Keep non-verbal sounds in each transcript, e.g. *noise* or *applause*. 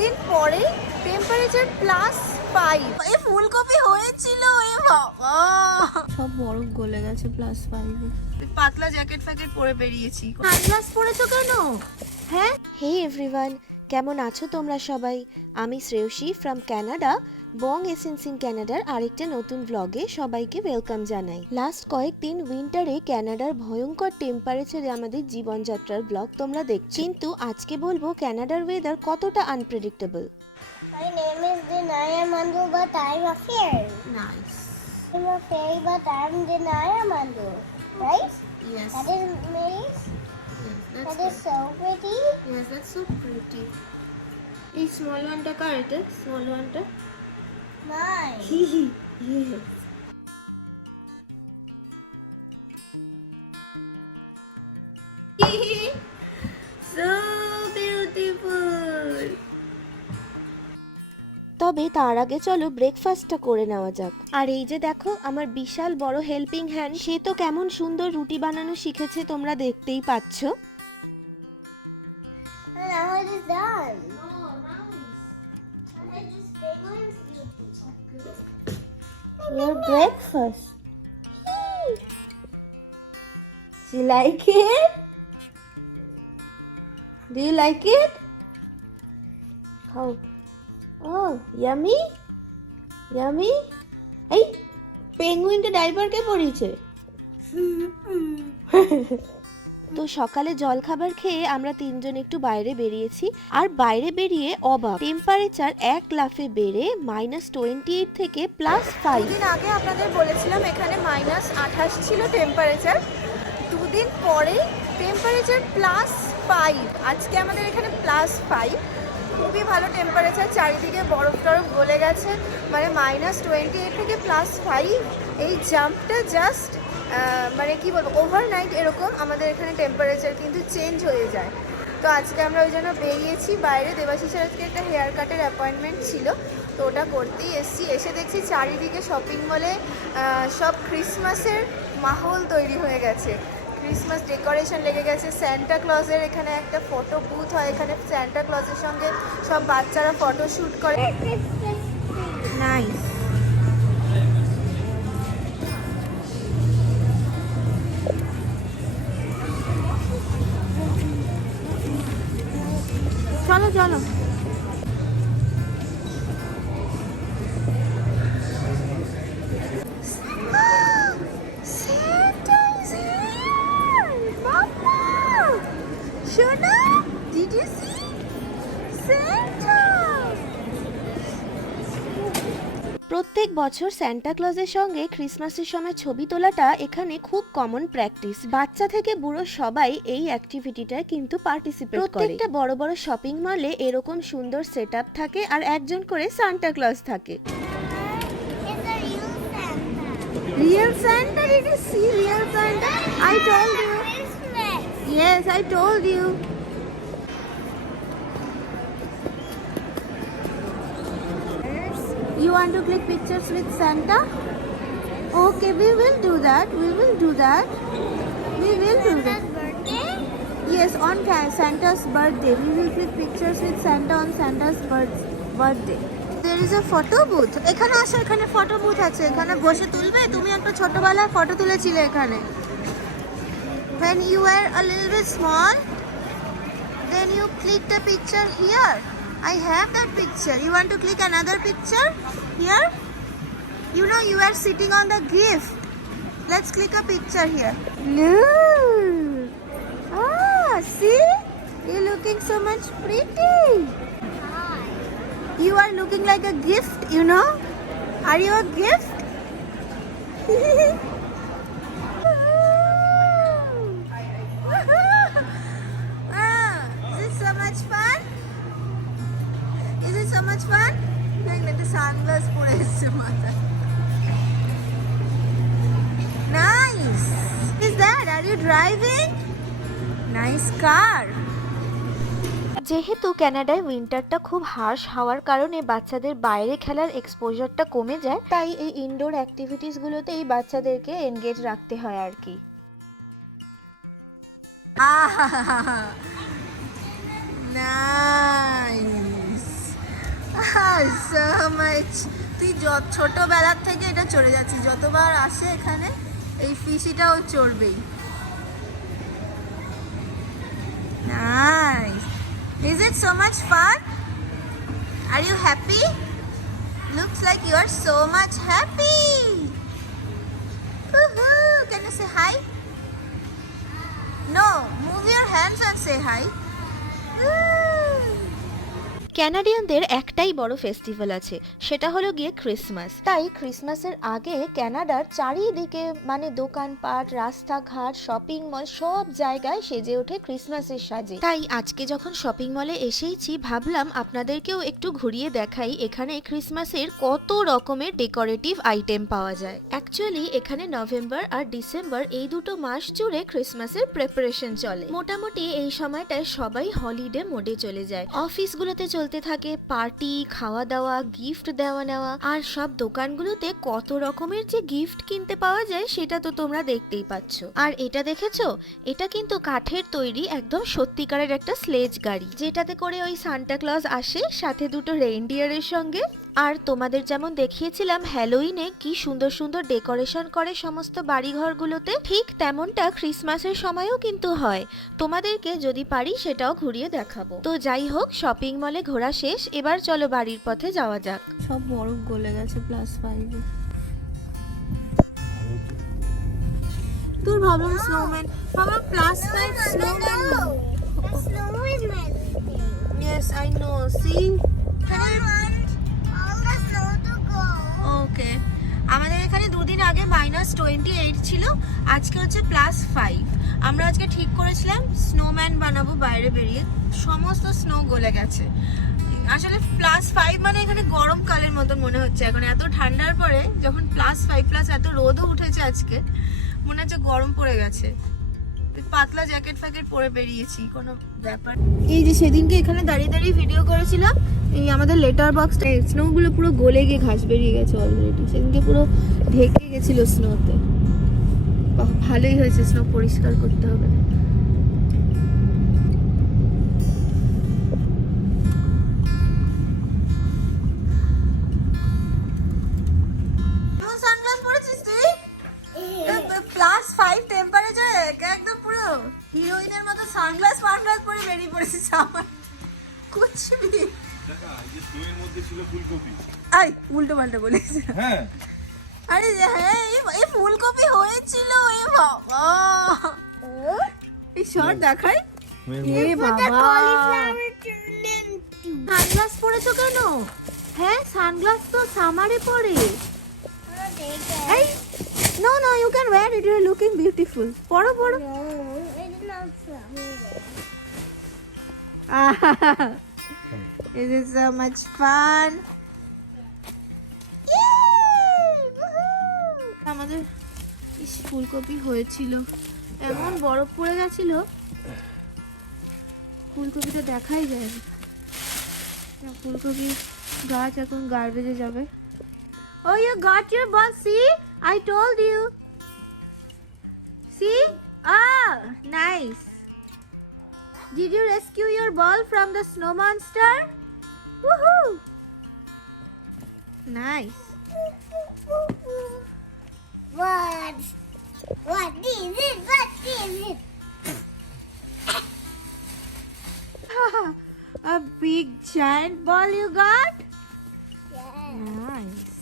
দুদিন পরে temperature plus five এই ফুলকপি হয়েছিল এ বাবা। সব বরফ গলে গেছে প্লাস ফাইভে পাতলা জ্যাকেট ফ্যাকেট পরে বেরিয়েছি। সানগ্লাস পরেছো কেন? হ্যাঁ? হে এভরিওয়ান কেমন আছো তোমরা সবাই? আমি Shreyasi from Canada Bong essencing ক্যানাডার আরেকটা নতুন ব্লগে সবাইকে ওয়েলকাম জানাই লাস্ট কয়েকদিন উইন্টারে কানাডার ভয়ঙ্কর টেম্পারেচারে আমাদের জীবনযাত্রার ব্লগ তোমরা দেখ কিন্তু আজকে বলব কানাডার ওয়েদার কতটা unpredictable My name is Denaya Mandu, but I'm a fairy. Nice I'm a fairy, but I'm Denaya Mandu. Right? Yes That is. That is so pretty. Yes, that's so pretty. এই small ওয়ানটা কার এটা small ওয়ানটা Mine. Yes *laughs* so beautiful. তবে তার আগে চলো ব্রেকফাস্টটা করে নেওয়া যাক। আর এই যে দেখো আমার বিশাল বড় হেল্পিং হ্যান্ড সে তো কেমন সুন্দর রুটি বানানো শিখেছে তোমরা দেখতেই পাচ্ছ। Your breakfast do you like it do you like it how oh yummy yummy এই পেঙ্গুইনটা diaper কে পরিয়েছে তো সকালে জলখাবার খেয়ে আমরা তিনজন একটু বাইরে বেরিয়েছি। আর বাইরে বেরিয়ে অবাক টেম্পারেচার এক লাফে বেড়ে মাইনাস টোয়েন্টি এইট থেকে প্লাস ফাইভ দিন আগে আপনাদের বলেছিলাম এখানে মাইনাস আঠাশ ছিল টেম্পারেচার দুদিন পরে টেম্পারেচার প্লাস ফাইভ আজকে আমাদের এখানে প্লাস ফাইভ খুবই ভালো টেম্পারেচার চারিদিকে বরফ টরফ গলে গেছে। মানে মাইনাস টোয়েন্টি এইট থেকে প্লাস ফাইভ এই জাম্পটা জাস্ট মানে কি বলব ওভারনাইট এরকম আমাদের এখানে টেম্পারেচার কিন্তু চেঞ্জ হয়ে যায়। তো আজকে আমরা ওই জন্য বেরিয়েছি বাইরে। দেবাশিসের আজকে একটা হেয়ার কাটের অ্যাপয়েন্টমেন্ট ছিল। তো ওটা করতেই এসেছি। এসে দেখছি চারিদিকে শপিং মলে সব ক্রিসমাসের মাহল তৈরি হয়ে গেছে। ক্রিসমাস ডেকোরেশন লেগে গেছে। স্যান্টা ক্লজের এখানে একটা ফটো বুথ হয়। এখানে স্যান্টা ক্লজের সঙ্গে সব বাচ্চারা ফটো শ্যুট করে। নাইস বছর স্যান্টা ক্লজের সঙ্গে ক্রিসমাসের সময় ছবি তোলাটা এখানে খুব কমন প্র্যাকটিস বাচ্চা থেকে বুড়ো সবাই এই অ্যাক্টিভিটিটায় কিন্তু পার্টিসিপেট করে প্রত্যেকটা বড় বড় শপিং মলে এরকম সুন্দর সেটআপ থাকে আর একজন করে সান্টা ক্লজ থাকে. Real Santa? Did you see real Santa? I told you. Yes, I told you. You want to click pictures with Santa? Okay, we will do that. We will do that. We will do that. Yes, on Santa's birthday. We will click pictures with Santa on Santa's birth- birthday. There is a photo booth. এখানে আসো এখানে photo booth আছে এখানে বসে তুলবে তুমি একটা ছোটবেলায় ফটো তুলেছিলে এখানে When you were a little bit small, then you click the picture here. I have that picture. You want to click another picture here? You know you are sitting on the gift. Let's click a picture here. Look. Ah, see? You're looking so much pretty. You are looking like a gift, you know? Are you a gift? *laughs* Ah, is it so much fun? Is it so much fun? একটা sunglass পরে এসছে মাথায় Nice. Is that? Are you driving? Nice car. যেহেতু কানাডায় উইন্টারটা খুব হার্শ হওয়ার কারণে বাচ্চাদের বাইরে খেলার এক্সপোজারটা কমে যায় তাই এই ইনডোর অ্যাক্টিভিটিসগুলোতেই বাচ্চাদেরকে এনগেজ রাখতে হয় আর কি nice. So much. তুই যত ছোটবেলার থেকে এটা চড়ে যাচ্ছিস। যতবার আসে এখানে এই ফিশিটাও চড়বেই। Nice is it so much fun are you happy looks like you are so much happy you say hi? No, move your hands and say hi. ক্যানাডিয়ানদের একটাই বড় ফেস্টিভ্যাল আছে সেটা হলো গিয়ে ক্রিসমাস। তাই ক্রিসমাসের আগে ক্যানাডার চারিদিকে মানে দোকানপাট রাস্তাঘাট শপিং মল সব জায়গায় সেজে ওঠে ক্রিসমাসের সাজে। তাই আজকে যখন শপিং মলে এসেইছি ভাবলাম আপনাদেরকেও একটু ঘুরিয়ে দেখাই এখানে ক্রিসমাসের কত রকমের ডেকোরেটিভ আইটেম পাওয়া যায়। অ্যাকচুয়ালি এখানে নভেম্বর আর ডিসেম্বর এই দুটো মাস জুড়ে ক্রিসমাসের প্রিপারেশন চলে। মোটামুটি এই সময়টায় সবাই হলিডে মোডে চলে যায়। অফিসগুলোতে চলতে থাকে পার্টি খাওয়া দাওয়া গিফট দেওয়া নেওয়া আর সব দোকানগুলোতে কত রকমের যে গিফট কিনতে পাওয়া যায় সেটা তো তোমরা দেখতেই পাচ্ছ। আর এটা দেখেছ? এটা কিন্তু কাঠের তৈরি একদম সত্যিকারের একটা স্লেজ গাড়ি, যেটাতে করে ওই সান্টা ক্লজ আসে, সাথে দুটো রেইনডিয়ারের সঙ্গে। আর তোমাদের যেমন দেখিয়েছিলাম হ্যালোইনে কি সুন্দর সুন্দর ডেকোরেশন করে সমস্ত বাড়িঘরগুলোতে ঠিক তেমনটা ক্রিসমাসের সময়ও কিন্তু হয়। তোমাদেরকে যদি পারি সেটাও ঘুরিয়ে দেখাবো। তো যাই হোক শপিং মলে ঘোরা শেষ এবার চলো বাড়ির পথে যাওয়া যাক। সব বরফ গলে গেছে প্লাস ফাইভে তোর ভাবলাম স্নোম্যান ভাবলাম plus five snowman see I want all okay আমাদের এখানে দুদিন আগে মাইনাস টোয়েন্টি এইট ছিল, আজকে হচ্ছে প্লাস ফাইভ আমরা আজকে ঠিক করেছিলাম স্নোম্যান বানাবো বাইরে বেরিয়ে। সমস্ত স্নো গলে গেছে। আসলে প্লাস ফাইভ মানে এখানে গরমকালের মতন মনে হচ্ছে। এখন এত ঠান্ডার পরে যখন প্লাস ফাইভ প্লাস এত রোদও উঠেছে আজকে, মনে হচ্ছে গরম পড়ে গেছে। পাতলা জ্যাকেট ফ্যাকেট পরে বেরিয়েছি, কোনো ব্যাপার এই যে সেদিনকে এখানে দাঁড়িয়ে দাঁড়িয়ে ভিডিও করেছিলাম, এই আমাদের লেটার বক্সটা স্নোগুলো পুরো গলে গিয়ে ঘাস বেরিয়ে গেছে অলরেডি সেদিনকে পুরো ঢেকে গেছিল স্নোতে ভালোই হয়েছে স্নো পরিষ্কার করতে হবে। সানগ্লাস সানগ্লাস ফানগ্লাস পরে বেরিয়ে পড়েছিস আমার কুচবি দেখা এই যে স্নোয়ের মধ্যে ছিল ফুলকপি। আই উল্টো পাল্টা বলেছে। হ্যাঁ। আরে হ্যাঁ এই- এই ফুলকপি হয়েছিল এ বাবা। এই শর্ট দেখাই। এ বাবা। সানগ্লাস পরেছো কেন? হ্যাঁ সানগ্লাস তো সামারে পরে এই no you can wear it you are looking beautiful পড়ো পড়ো No. This *laughs* is so much fun. আমাদের ফুলকপি হয়েছিল। এমন বরফ পড়ে গেছিল। ফুলকপিটা দেখাই যায় না। ফুলকপি গাছ এখন গার্বেজে যাবে। ও you got your ball see I told you. See? Ah, nice. Did you rescue your ball from the snow monster? Woohoo! Nice. What? What is it? What is it? *laughs* A big giant ball you got? Yeah. Nice.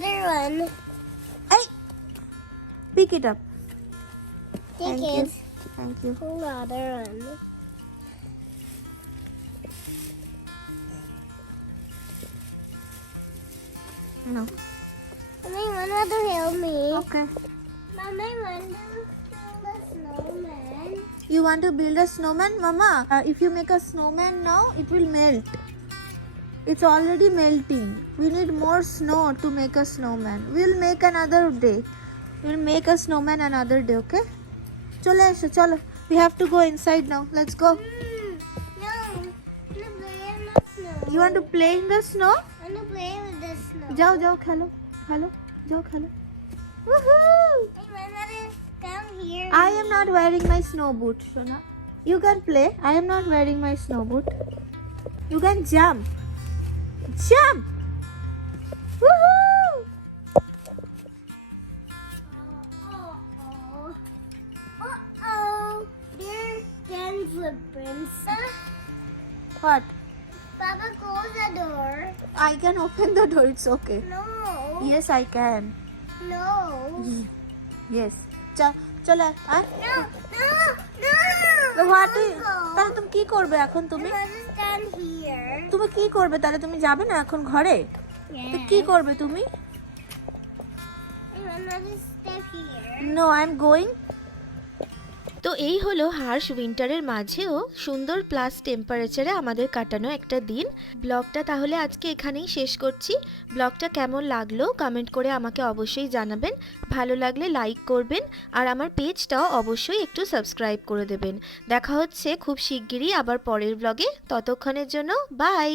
Another one. Hey! Pick it up. Take Thank you. Thank you. Another one. No. Mommy, want to help me? Okay. Mommy, want to build a snowman? You want to build a snowman, Mama? Uh, if you make a snowman now, it will melt. It's already melting. We need more snow to make a snowman. We'll make another day. We'll make a snowman another day, okay? Cholo, Aisha, cholo. We have to go inside now. Let's go. You want to play in the snow? I want to play with the snow. Jao, jao, khalo. Khalo. Jao, khalo. Woohoo! Come here. I am not wearing my snow boot, Shona. You can play. I am not wearing my snow boot. You can jump. Jump! Woohoo! Uh-oh. Uh-oh. There stands the princess. What? Papa, close the door. I can open the door. It's okay. No. Yes, I can. No. Yes. Ch- Chola, huh? No, no, no. What তাহলে তুমি কি করবে এখন তুমি. তুমি কি করবে? তাহলে তুমি যাবে না এখন ঘরে? তো কি করবে তুমি? I'm gonna তো এই হলো হার্শ উইন্টারের মাঝেও সুন্দর প্লাস টেম্পারেচারে আমাদের কাটানো একটা দিন। ব্লগটা তাহলে আজকে এখানেই শেষ করছি। ব্লগটা কেমন লাগল কমেন্ট করে আমাকে অবশ্যই জানাবেন। ভালো লাগলে লাইক করবেন আর আমার পেজটাও অবশ্যই একটু সাবস্ক্রাইব করে দেবেন। দেখা হচ্ছে খুব শিগগিরই আবার পরের ব্লগে। ততক্ষণের জন্য বাই!